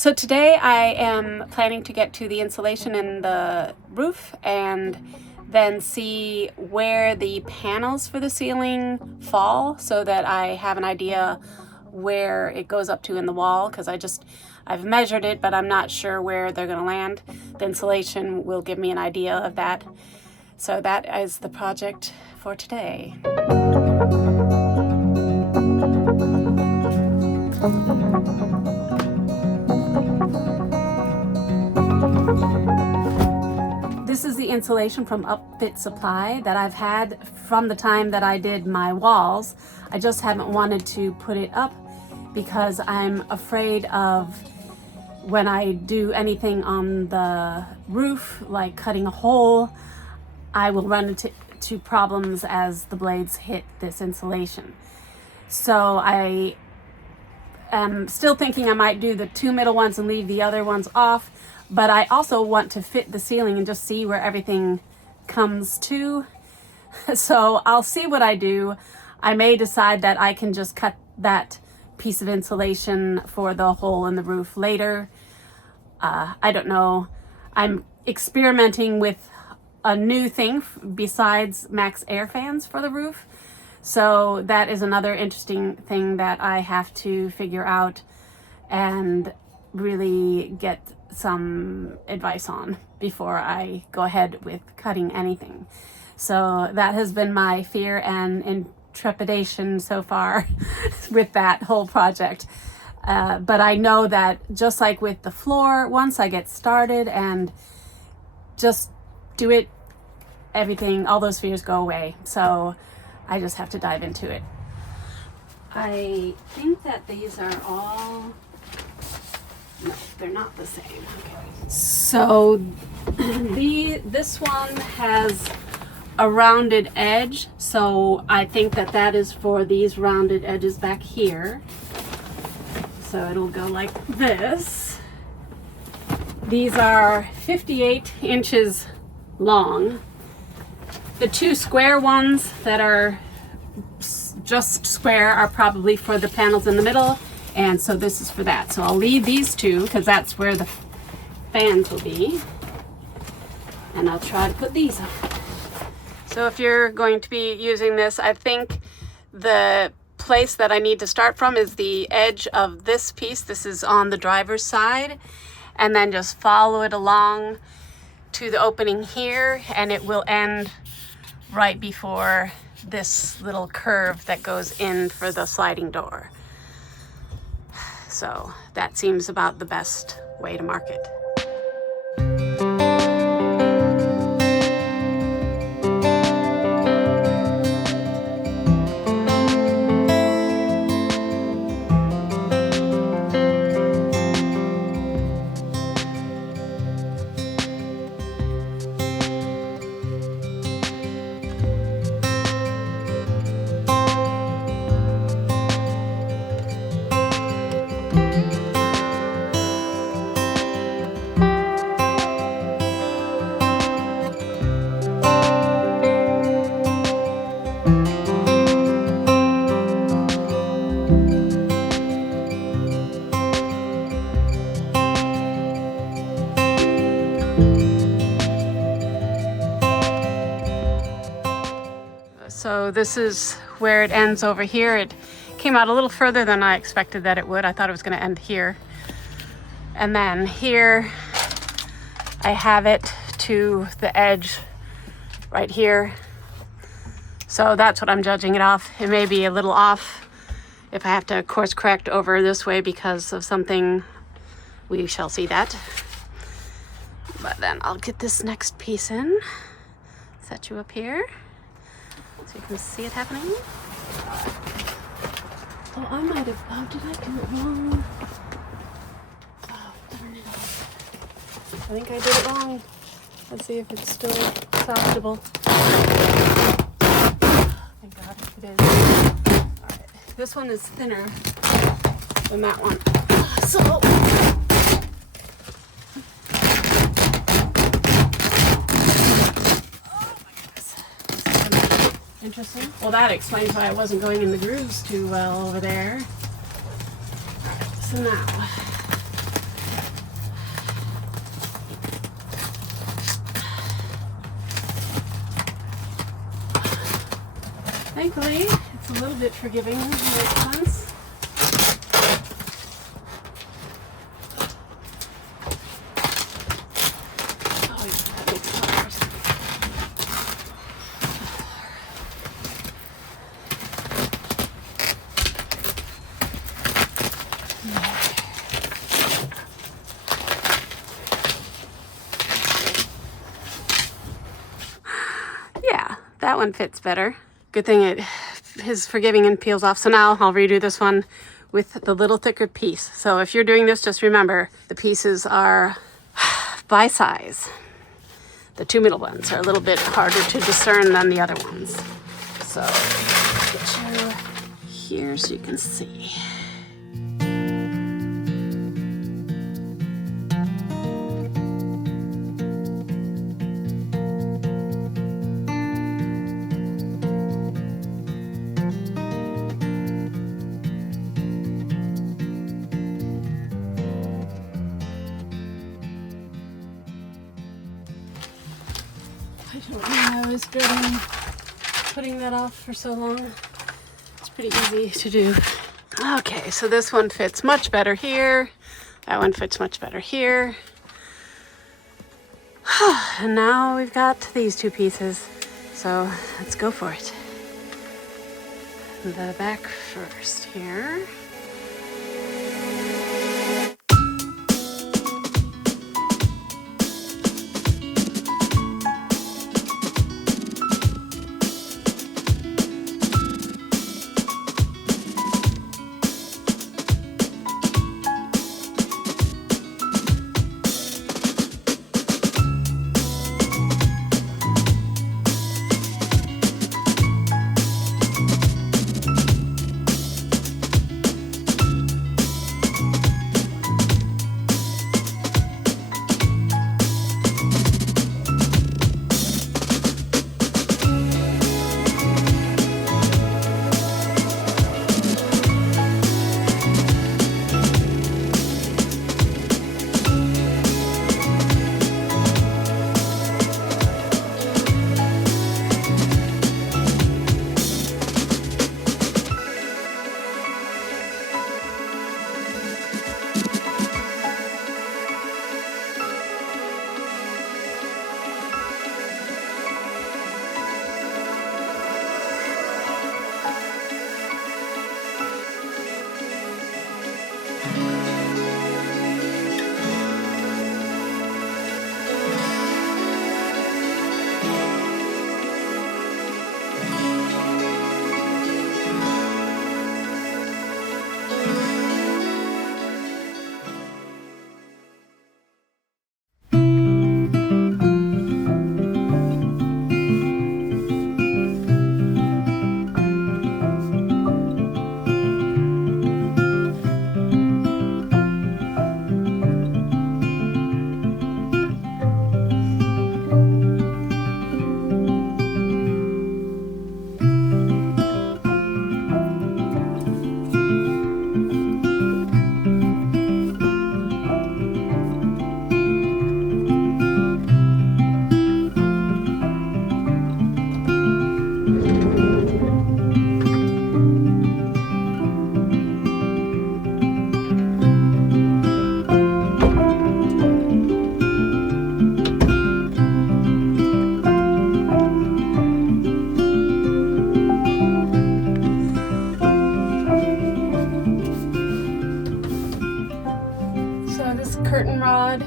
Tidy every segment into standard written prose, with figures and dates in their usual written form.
So today I am planning to get to the insulation in the roof and then see where the panels for the ceiling fall so that I have an idea where it goes up to in the wall, because I've measured it, but I'm not sure where they're going to land. The insulation will give me an idea of that. So that is the project for today. This is the insulation from Upfit Supply that I've had from the time that I did my walls. I just haven't wanted to put it up because I'm afraid of when I do anything on the roof, like cutting a hole, I will run into problems as the blades hit this insulation. So I am still thinking I might do the two middle ones and leave the other ones off, but I also want to fit the ceiling and just see where everything comes to. So I'll see what I do. I may decide that I can just cut that piece of insulation for the hole in the roof later. I don't know. I'm experimenting with a new thing besides max air fans for the roof. So that is another interesting thing that I have to figure out and really get some advice on before I go ahead with cutting anything. So that has been my fear and trepidation so far with that whole project. But I know that just like with the floor, once I get started and just do it, everything, all those fears go away. So I just have to dive into it. I think that these are all, no, they're not the same. Okay. So this one has a rounded edge, so I think that that is for these rounded edges back here. So it'll go like this. These are 58 inches long. The two square ones that are just square are probably for the panels in the middle, and so this is for that. So I'll leave these two because that's where the fans will be, and I'll try to put these on. So if you're going to be using this, I think the place that I need to start from is the edge of this piece. This is on the driver's side, and then just follow it along to the opening here, and it will end right before this little curve that goes in for the sliding door. So that seems about the best way to mark it. So this is where it ends over here. It came out a little further than I expected that it would. I thought it was going to end here. And then here I have it to the edge right here. So that's what I'm judging it off. It may be a little off if I have to course correct over this way because of something. We shall see that. But then I'll get this next piece in. Set you up here so you can see it happening. Oh, I might have, oh, did I do it wrong? Oh, darn it. I think I did it wrong. Let's see if it's still salvageable. Thank God it is. All right, this one is thinner than that one. So, interesting. Well, that explains why I wasn't going in the grooves too well over there. Alright, so now Thankfully, it's a little bit forgiving in this ones. Oh, yeah, that makes it worse. Yeah, that one fits better. Good thing it is forgiving and peels off. So now I'll redo this one with the little thicker piece. So if you're doing this, just remember the pieces are by size. The two middle ones are a little bit harder to discern than the other ones. So get you here so you can see. I don't know, I was dreading putting that off for so long. It's pretty easy to do. Okay, so this one fits much better here. That one fits much better here. And now we've got these two pieces. So let's go for it. The back first here.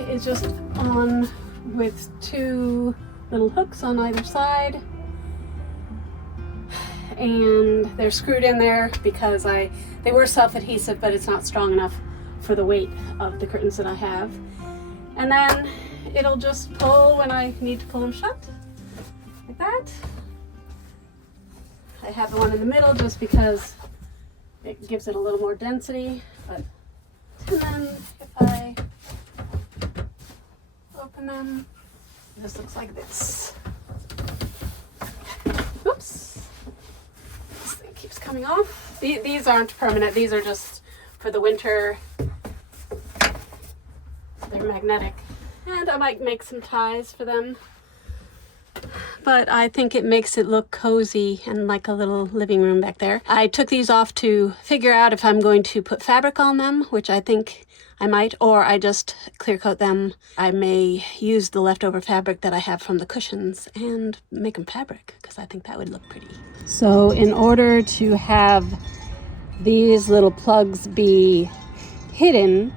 Is just on with two little hooks on either side, and they're screwed in there because they were self-adhesive, but it's not strong enough for the weight of the curtains that I have. And then it'll just pull when I need to pull them shut, like that. I have the one in the middle just because it gives it a little more density, but and then if I open them, this looks like this. Oops, this thing keeps coming off. These aren't permanent, these are just for the winter. They're magnetic, and I might make some ties for them. but I think it makes it look cozy and like a little living room back there. I took these off to figure out if I'm going to put fabric on them, which I think I might, or I just clear coat them. I may use the leftover fabric that I have from the cushions and make them fabric, because I think that would look pretty. So in order to have these little plugs be hidden,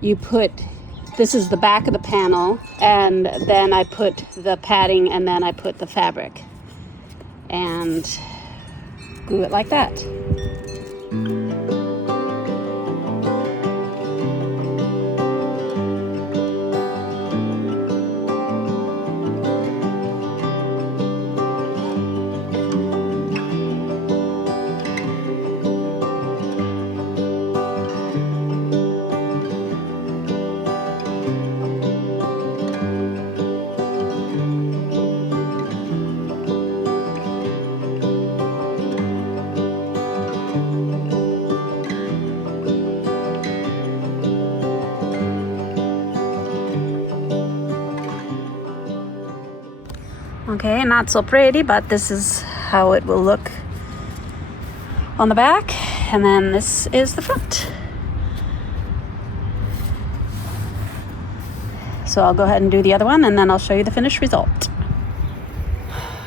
you put, this is the back of the panel, and then I put the padding, and then I put the fabric and glue it like that. Okay, not so pretty, but this is how it will look on the back, and then this is the front. So I'll go ahead and do the other one, and then I'll show you the finished result.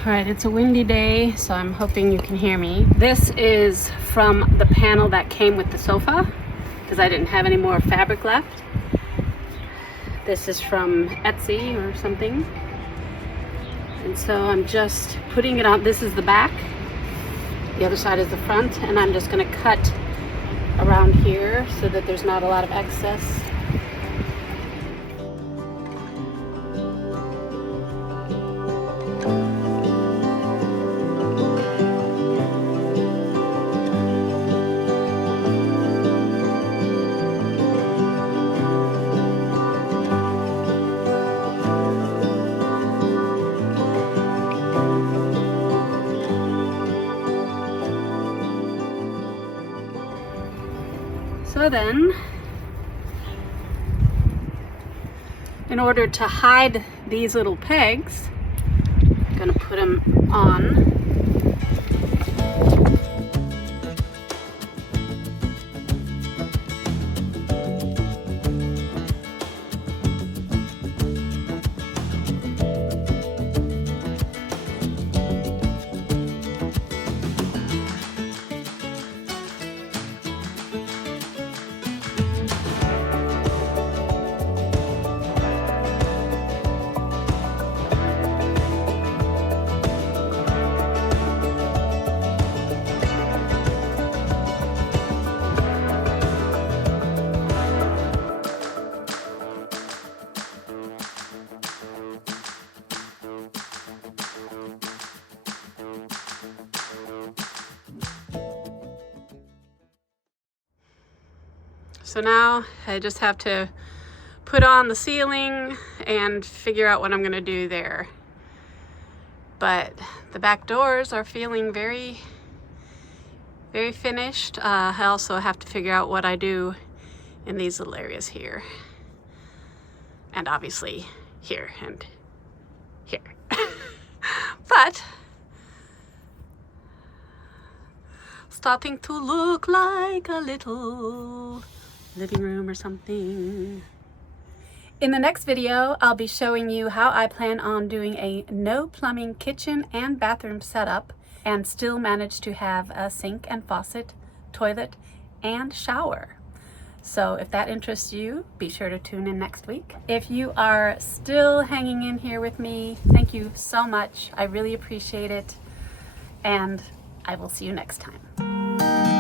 All right, it's a windy day, so I'm hoping you can hear me. This is from the panel that came with the sofa, because I didn't have any more fabric left. This is from Etsy or something. And so I'm just putting it on. This is the back, the other side is the front, and I'm just going to cut around here so that there's not a lot of excess. So then, in order to hide these little pegs, I'm going to put them on. So now I just have to put on the ceiling and figure out what I'm gonna do there. But the back doors are feeling very, very finished. I also have to figure out what I do in these little areas here. And obviously here and here. But starting to look like a little living room or something. In the next video, I'll be showing you how I plan on doing a no plumbing kitchen and bathroom setup and still manage to have a sink and faucet, toilet, and shower. So if that interests you, be sure to tune in next week. If you are still hanging in here with me, thank you so much. I really appreciate it, and I will see you next time.